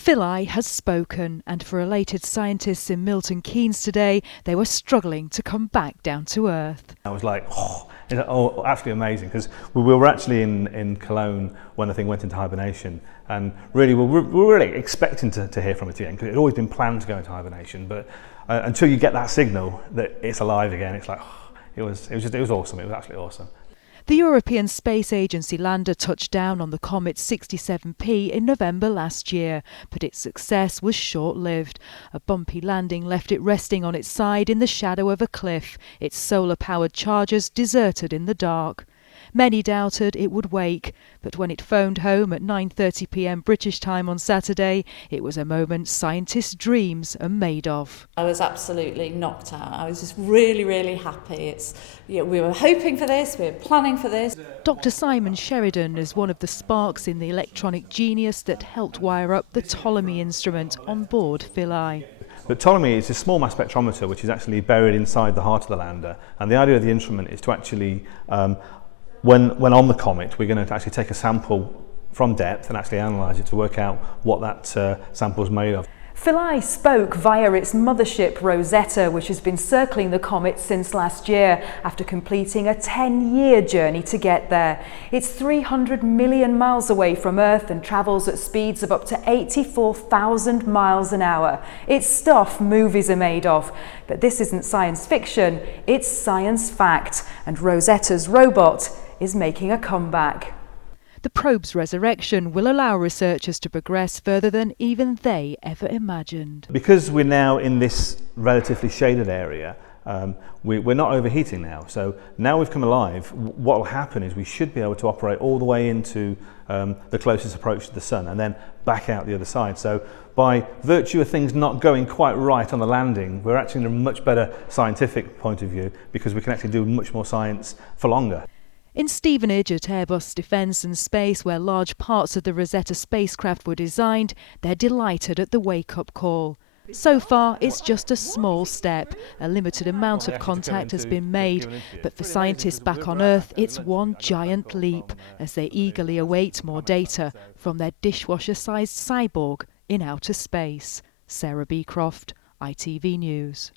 Philae has spoken, and for elated scientists in Milton Keynes today, they were struggling to come back down to Earth. I was like, absolutely amazing, because we were actually in Cologne when the thing went into hibernation, and really we were really expecting to hear from it again, because it had always been planned to go into hibernation, but until you get that signal that it's alive again, it's like, it was awesome. It was absolutely awesome. The European Space Agency lander touched down on the comet 67P in November last year, but its success was short-lived. A bumpy landing left it resting on its side in the shadow of a cliff, its solar-powered chargers deserted in the dark. Many doubted it would wake, but when it phoned home at 9:30 p.m. British time on Saturday, it was a moment scientists' dreams are made of. I was absolutely knocked out. I was just really, really happy. We were hoping for this, we were planning for this. Dr. Simon Sheridan is one of the sparks in the electronic genius that helped wire up the Ptolemy instrument on board Philae. But Ptolemy is a small mass spectrometer which is actually buried inside the heart of the lander, and the idea of the instrument is to actually when on the comet, we're going to actually take a sample from depth and actually analyse it to work out what that sample is made of. Philae spoke via its mothership Rosetta, which has been circling the comet since last year after completing a 10-year journey to get there. It's 300 million miles away from Earth and travels at speeds of up to 84,000 miles an hour. It's stuff movies are made of. But this isn't science fiction, it's science fact. And Rosetta's robot is making a comeback. The probe's resurrection will allow researchers to progress further than even they ever imagined. Because we're now in this relatively shaded area, we're not overheating now. So now we've come alive, what will happen is we should be able to operate all the way into the closest approach to the sun and then back out the other side. So by virtue of things not going quite right on the landing, we're actually in a much better scientific point of view because we can actually do much more science for longer. In Stevenage at Airbus Defence and Space, where large parts of the Rosetta spacecraft were designed, they're delighted at the wake-up call. So far, it's just a small step. A limited amount of contact has been made, but for scientists back on Earth, it's one giant leap as they eagerly await more data from their dishwasher-sized cyborg in outer space. Sarah Beecroft, ITV News.